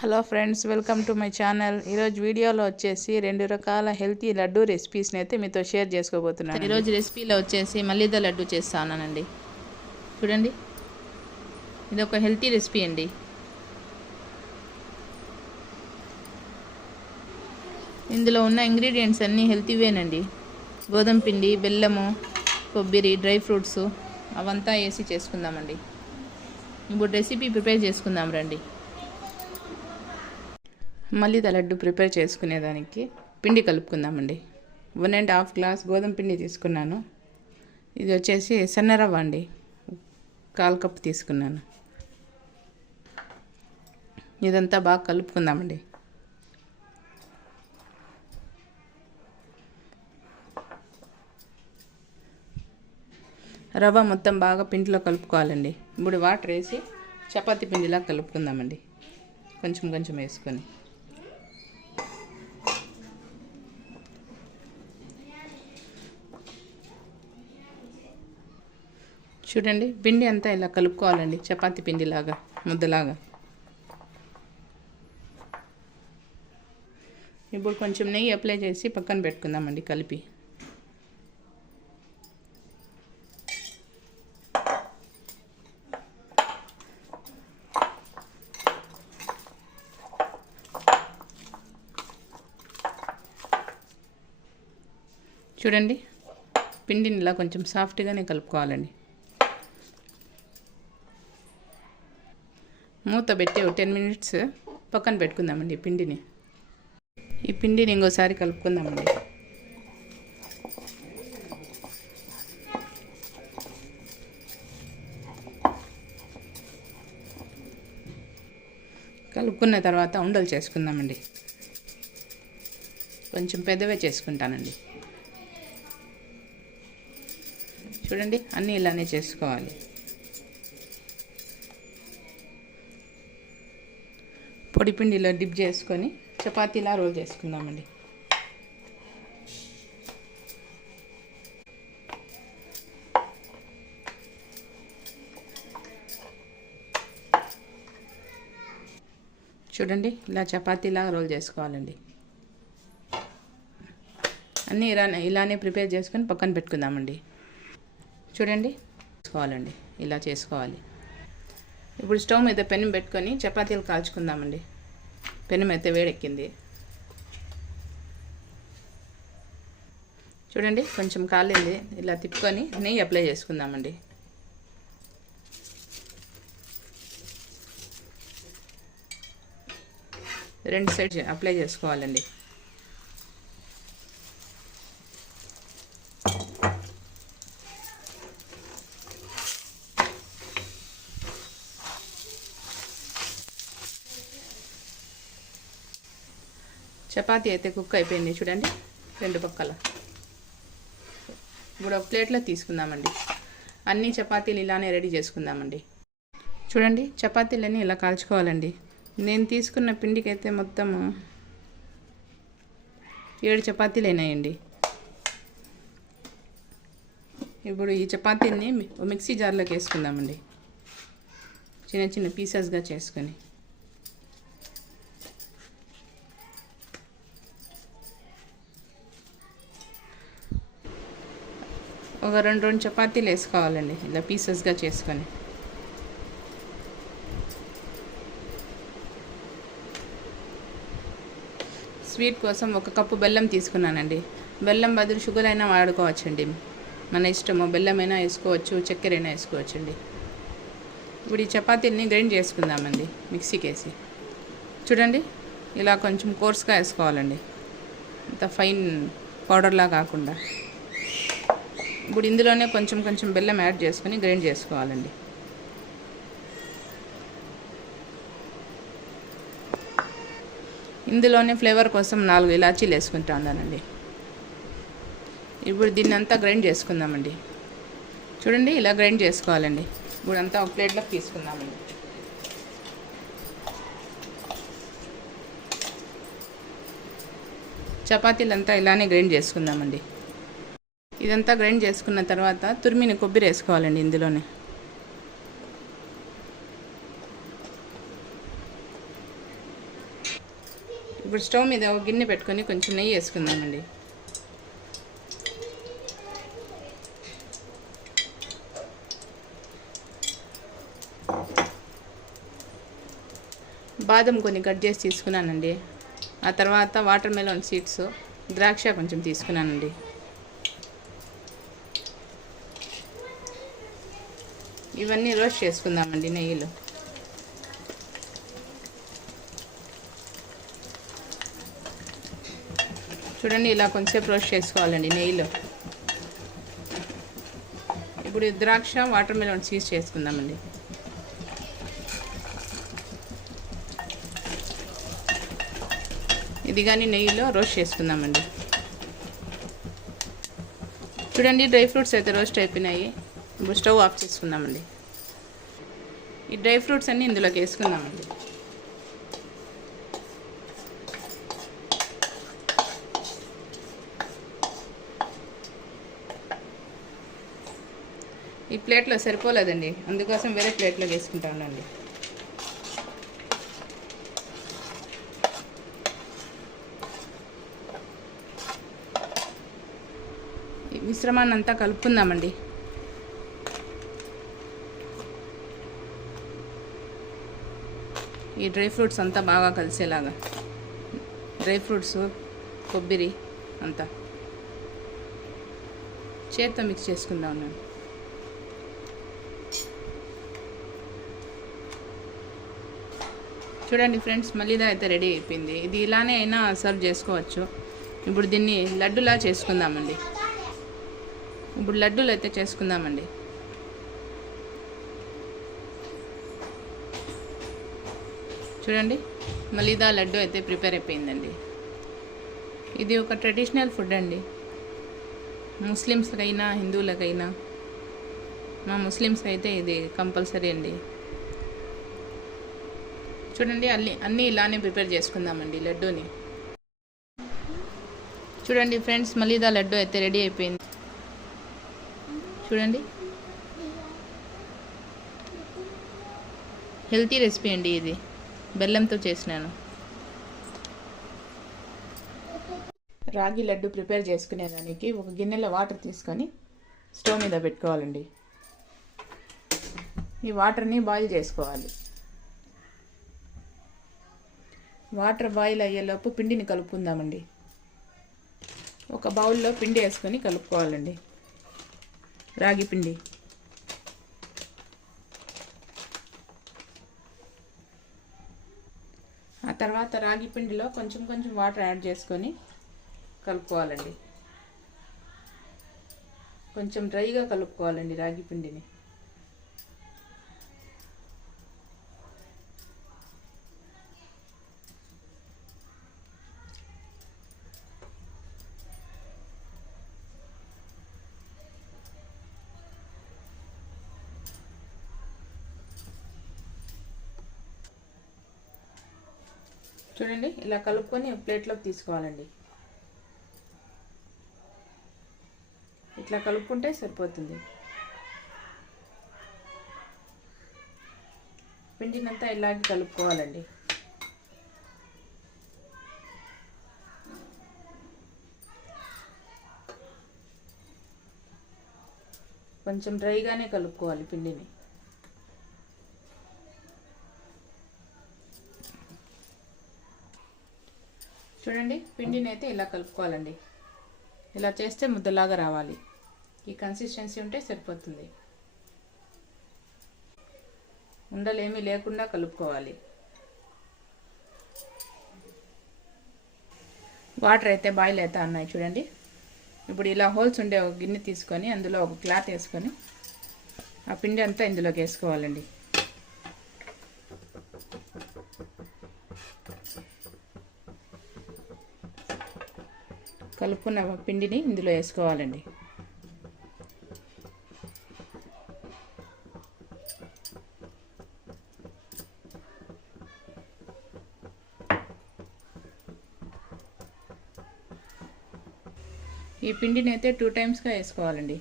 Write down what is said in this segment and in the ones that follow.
Hello friends welcome to my channel. ఈరోజు వీడియోలో వచ్చేసి రెండు రకాల హెల్తీ లడ్డు రెసిపీస్ని అయితే మీతో షేర్ చేసుకోబోతున్నాను. ఈరోజు రెసిపీలో వచ్చేసి మల్లిద లడ్డు చేస్తానండి చూడండి. ఇది ఒక హెల్తీ రెసిపీ అండి. ఇందులో ఉన్న ఇంగ్రీడియంట్స్ అన్నీ హెల్తీవేనండి గోధుమ పిండి బెల్లము కొబ్బరి డ్రై ఫ్రూట్స్ అవంతా వేసి చేసుకుందామండి. ఇప్పుడు రెసిపీ ప్రిపేర్ చేసుకుందాం రండి. మళ్ళీ లడ్డు ప్రిపేర్ చేసుకునేదానికి పిండి కలుపుకుందామండి. వన్ అండ్ హాఫ్ గ్లాస్ గోధుమ పిండి తీసుకున్నాను. ఇది వచ్చేసి సన్నరవ్వ అండి. కాల్ కప్ తీసుకున్నాను. ఇదంతా బాగా కలుపుకుందామండి. రవ్వ మొత్తం బాగా పిండిలో కలుపుకోవాలండి. ఇప్పుడు వాటర్ వేసి చపాతీ పిండిలా కలుపుకుందామండి. కొంచెం కొంచెం వేసుకొని. చూడండి పిండి అంతా ఇలా కలుపుకోవాలండి చపాతి పిండిలాగా ముద్దలాగా. ఇప్పుడు కొంచెం నెయ్యి అప్లై చేసి పక్కన పెట్టుకుందామండి కలిపి. చూడండి పిండిని ఇలా కొంచెం సాఫ్ట్గానే కలుపుకోవాలండి. మూత పెట్టి ఒక టెన్ మినిట్స్. పక్కన పెట్టుకుందామండి ఈ పిండిని. ఈ పిండిని ఇంకోసారి కలుపుకుందామండి. కలుపుకున్న తర్వాత ఉండలు చేసుకుందామండి. కొంచెం పెద్దవే చేసుకుంటానండి. చూడండి అన్నీ ఇలానే చేసుకోవాలి. పొడిపిండిలో డిప్ చేసుకొని చపాతీలా రోల్ చేసుకుందామండి. చూడండి ఇలా చపాతీలా రోల్ చేసుకోవాలండి. అన్నీ ఇలా ఇలానే ప్రిపేర్ చేసుకొని పక్కన పెట్టుకుందామండి. చూడండి చేసుకోవాలండి ఇలా చేసుకోవాలి. ఇప్పుడు స్టవ్ మీద పెనం పెట్టుకొని చపాతీలు కాల్చుకుందామండి. పెనం అయితే వేడెక్కింది. చూడండి కొంచెం కాలింది. ఇలా తిప్పుకొని నెయ్యి అప్లై చేసుకుందామండి. రెండు సైడ్ అప్లై చేసుకోవాలండి. చపాతీ అయితే కుక్ అయిపోయింది చూడండి రెండు పక్కల. ఇప్పుడు ఒక ప్లేట్లో తీసుకుందామండి. అన్ని చపాతీలు ఇలానే రెడీ చేసుకుందామండి. చూడండి చపాతీలన్నీ ఇలా కాల్చుకోవాలండి. నేను తీసుకున్న పిండికైతే మొత్తము ఏడు చపాతీలు అయినాయండి. ఇప్పుడు ఈ చపాతీని మిక్సీ జార్లోకి వేసుకుందామండి. చిన్న చిన్న పీసెస్గా చేసుకొని. ఒక రెండు రెండు చపాతీలు వేసుకోవాలండి ఇలా పీసెస్గా చేసుకొని. స్వీట్ కోసం ఒక కప్పు బెల్లం తీసుకున్నానండి. బెల్లం బదులు షుగర్ అయినా వాడుకోవచ్చండి. మన ఇష్టము బెల్లం అయినా వేసుకోవచ్చు చక్కెర అయినా వేసుకోవచ్చండి. ఇప్పుడు ఈ చపాతీని గ్రైండ్ చేసుకుందామండి మిక్సీకి వేసి చూడండి ఇలా కొంచెం కోర్స్గా వేసుకోవాలండి. అంత ఫైన్ పౌడర్లా కాకుండా. ఇప్పుడు ఇందులోనే కొంచెం కొంచెం బెల్లం యాడ్ చేసుకొని గ్రైండ్ చేసుకోవాలండి. ఇందులోనే ఫ్లేవర్ కోసం నాలుగు ఇలాచీలు వేసుకుంటా ఉన్నానండి. ఇప్పుడు దీన్ని అంతా గ్రైండ్ చేసుకుందామండి. చూడండి ఇలా గ్రైండ్ చేసుకోవాలండి. ఇప్పుడు అంతా ఒక ప్లేట్లో తీసుకుందామండి. చపాతీలు అంతా ఇలానే గ్రైండ్ చేసుకుందామండి. ఇదంతా గ్రైండ్ చేసుకున్న తర్వాత తురిమిని కొబ్బరి వేసుకోవాలండి ఇందులోనే. ఇప్పుడు స్టవ్ మీద ఒక గిన్నె పెట్టుకొని కొంచెం నెయ్యి వేసుకుందామండి. బాదం కొన్ని కట్ చేసి తీసుకున్నానండి. ఆ తర్వాత వాటర్ మెలోన్ సీడ్స్ ద్రాక్ష కొంచెం తీసుకున్నానండి. ఇవన్నీ రోస్ట్ చేసుకుందామండి నెయ్యిలో. చూడండి ఇలా కొంచెంసేపు రోస్ట్ చేసుకోవాలండి నెయ్యిలో. ఇప్పుడు ద్రాక్ష వాటర్ మెలన్ సీజ్ చేసుకుందామండి. ఇది కానీ నెయ్యిలో రోస్ట్ చేసుకుందామండి. చూడండి డ్రై ఫ్రూట్స్ అయితే రోస్ట్ అయిపోయినాయి. ఇప్పుడు స్టవ్ ఆఫ్ చేసుకుందామండి. ఈ డ్రై ఫ్రూట్స్ అన్నీ ఇందులోకి వేసుకుందామండి. ఈ ప్లేట్లో సరిపోలేదండి. అందుకోసం వేరే ప్లేట్లో వేసుకుంటా ఉండండి. మిశ్రమాన్ని అంతా కలుపుకుందామండి. ఈ డ్రై ఫ్రూట్స్ అంతా బాగా కలిసేలాగా. డ్రై ఫ్రూట్స్ కొబ్బరి అంతా. చేత్తో మిక్స్ చేసుకుందాం నేను చూడండి ఫ్రెండ్స్ మళ్ళీదా అయితే రెడీ అయిపోయింది. ఇది ఇలానే అయినా సర్వ్ చేసుకోవచ్చు. ఇప్పుడు దీన్ని లడ్డులా చేసుకుందామండి. ఇప్పుడు లడ్డూలు అయితే చేసుకుందామండి. చూడండి మలీదా లడ్డు అయితే ప్రిపేర్ అయిపోయిందండి. ఇది ఒక ట్రెడిషనల్ ఫుడ్ అండి. ముస్లిమ్స్కైనా హిందువులకైనా మా ముస్లిమ్స్ అయితే ఇది కంపల్సరీ అండి. చూడండి అన్ని అన్నీ ఇలానే ప్రిపేర్ చేసుకుందామండి లడ్డూని. చూడండి ఫ్రెండ్స్ మలీదా లడ్డు అయితే రెడీ అయిపోయింది. చూడండి. హెల్తీ రెసిపీ అండి ఇది. బెల్లంతో చేసినాను. రాగి లడ్డు ప్రిపేర్ చేసుకునేదానికి ఒక గిన్నెలో వాటర్ తీసుకొని స్టవ్ మీద పెట్టుకోవాలండి. ఈ వాటర్ని బాయిల్ చేసుకోవాలి. వాటర్ బాయిల్ అయ్యేలోపు పిండిని కలుపుకుందామండి. ఒక బౌల్లో పిండి వేసుకొని కలుపుకోవాలండి. రాగి పిండి. తర్వాత రాగి పిండిలో కొంచెం కొంచెం వాటర్ యాడ్ చేసుకొని కలుపుకోవాలండి. కొంచెం డ్రైగా కలుపుకోవాలండి రాగి పిండిని చూడండి ఇలా కలుపుకొని ప్లేట్లోకి తీసుకోవాలండి. ఇట్లా కలుపుకుంటే సరిపోతుంది. పిండినంతా ఇలాగే కలుపుకోవాలండి. కొంచెం డ్రైగానే కలుపుకోవాలి పిండిని. చూడండి పిండిని అయితే ఇలా కలుపుకోవాలండి. ఇలా చేస్తే ముద్దలాగా రావాలి. ఈ కన్సిస్టెన్సీ ఉంటే సరిపోతుంది. ఉండలేమీ లేకుండా కలుపుకోవాలి. వాటర్ అయితే బాయిల్ అవుతా ఉన్నాయి చూడండి. ఇప్పుడు ఇలా హోల్స్ ఉండే ఒక గిన్నె తీసుకొని అందులో ఒక క్లాత్ వేసుకొని ఆ పిండి అంతా ఇందులోకి వేసుకోవాలండి. కలుపుకున్న పిండిని ఇందులో వేసుకోవాలండి. ఈ పిండిని అయితే టూ టైమ్స్గా వేసుకోవాలండి.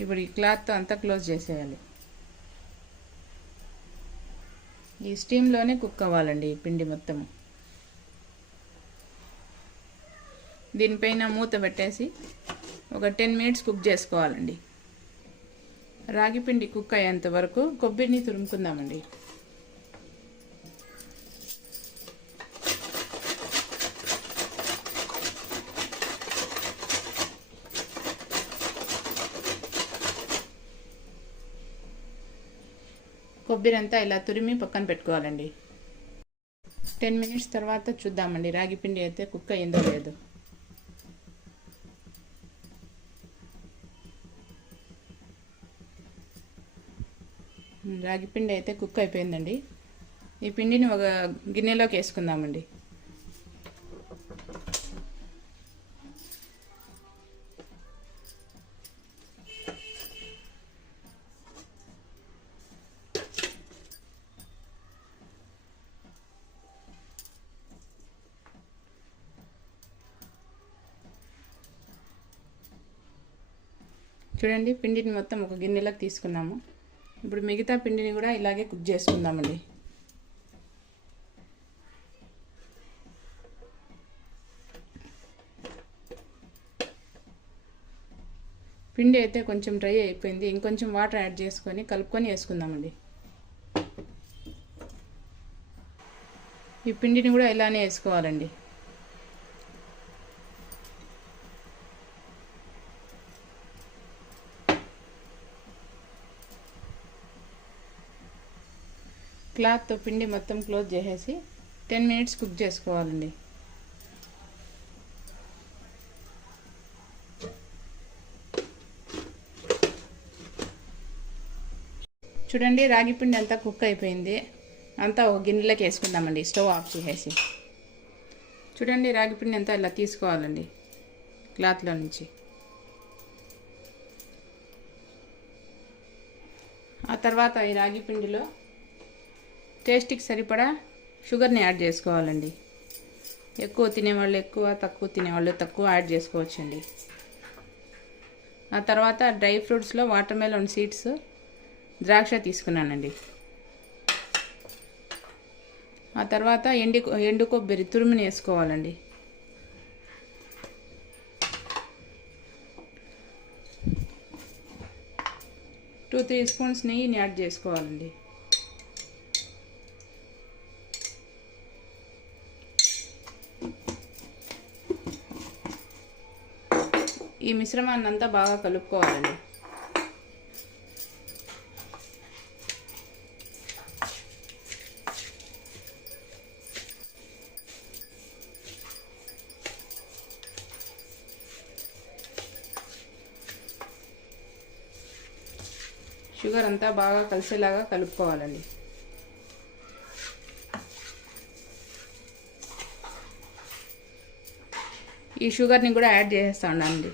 ఇప్పుడు ఈ క్లాత్ అంతా క్లోజ్ చేసేయాలి. ఈ స్టీమ్లోనే కుక్ అవ్వాలండి ఈ పిండి మొత్తము. దీనిపైన మూత పెట్టేసి ఒక టెన్ మినిట్స్ కుక్ చేసుకోవాలండి. రాగిపిండి కుక్ అయ్యేంత వరకు కొబ్బరిని తురుముకుందామండి. కొబ్బరి అంతా ఇలా తురిమి పక్కన పెట్టుకోవాలండి. టెన్ మినిట్స్ తర్వాత చూద్దామండి రాగి పిండి అయితే కుక్ అయిందో లేదో. రాగి పిండి అయితే కుక్ అయిపోయిందండి. ఈ పిండిని ఒక గిన్నెలోకి వేసుకుందామండి. చూడండి పిండిని మొత్తం ఒక గిన్నెలోకి తీసుకున్నాము. ఇప్పుడు మిగతా పిండిని కూడా ఇలాగే కుక్ చేసుకుందామండి. పిండి అయితే కొంచెం డ్రై అయిపోయింది. ఇంకొంచెం వాటర్ యాడ్ చేసుకొని కలుపుకొని వేసుకుందామండి. ఈ పిండిని కూడా ఇలానే వేసుకోవాలండి. క్లాత్తో పిండి మొత్తం క్లోజ్ చేసేసి టెన్ మినిట్స్ కుక్ చేసుకోవాలండి. చూడండి రాగి పిండి అంతా కుక్ అయిపోయింది. అంతా ఒక గిన్నెలోకి వేసుకుందామండి స్టవ్ ఆఫ్ చేసేసి. చూడండి రాగి పిండి అంతా ఇలా తీసుకోవాలండి క్లాత్లో నుంచి. ఆ తర్వాత ఈ రాగి పిండిలో టేస్ట్కి సరిపడా షుగర్ని యాడ్ చేసుకోవాలండి. ఎక్కువ తినేవాళ్ళు ఎక్కువ తక్కువ తినేవాళ్ళు తక్కువ యాడ్ చేసుకోవచ్చండి. ఆ తర్వాత డ్రై ఫ్రూట్స్లో వాటర్ మెలన్ సీడ్స్ ద్రాక్ష తీసుకున్నానండి. ఆ తర్వాత ఎండి ఎండు కొబ్బరి తురుముని వేసుకోవాలండి. టూ త్రీ స్పూన్స్ నెయ్యిని యాడ్ చేసుకోవాలండి. ఈ మిశ్రమాన్ని అంతా బాగా కలుపుకోవాలండి. షుగర్ అంతా బాగా కలిసేలాగా కలుపుకోవాలండి. ఈ షుగర్ని కూడా యాడ్ చేసేస్తా ఉండండి.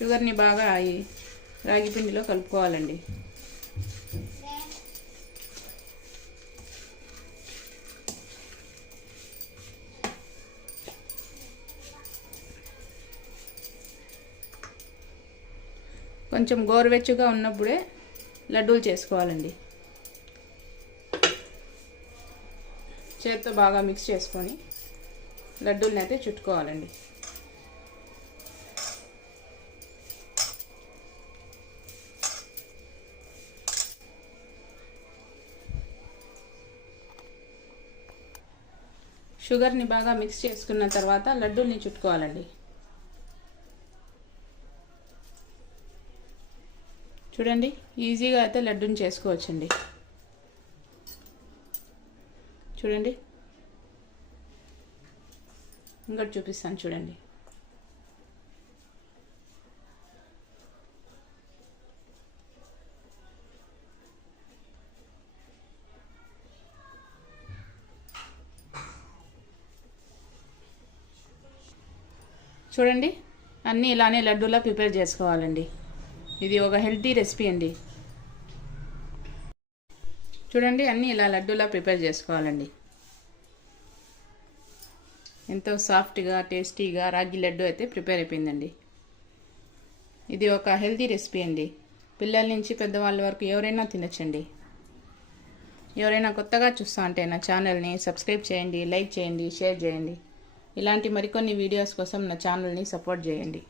షుగర్ని బాగా రాగి పిండిలో కలుపుకోవాలండి. కొంచెం గోరువెచ్చుగా ఉన్నప్పుడే లడ్డూలు చేసుకోవాలండి. చేత్తో బాగా మిక్స్ చేసుకొని లడ్డూలని అయితే చుట్టుకోవాలండి. షుగర్ని బాగా మిక్స్ చేసుకున్న తర్వాత లడ్డూల్ని చుట్టుకోవాలండి. చూడండి ఈజీగా అయితే లడ్డూని చేసుకోవచ్చండి. చూడండి. ఇంకోటి చూపిస్తాను చూడండి. చూడండి. అన్నీ ఇలానే లడ్డూలా ప్రిపేర్ చేసుకోవాలండి. ఇది ఒక హెల్తీ రెసిపీ అండి. చూడండి అన్నీ ఇలా లడ్డూలా ప్రిపేర్ చేసుకోవాలండి. ఎంతో సాఫ్ట్గా టేస్టీగా రాగి లడ్డు అయితే ప్రిపేర్ అయిపోయిందండి. ఇది ఒక హెల్తీ రెసిపీ అండి. పిల్లల నుంచి పెద్దవాళ్ళ వరకు ఎవరైనా తినచ్చండి. ఎవరైనా కొత్తగా చూస్తా ఉంటే నా ఛానల్ని సబ్స్క్రైబ్ చేయండి లైక్ చేయండి షేర్ చేయండి. ఇలాంటి మరికొన్ని వీడియోస్ కోసం నా ఛానల్ని సపోర్ట్ చేయండి.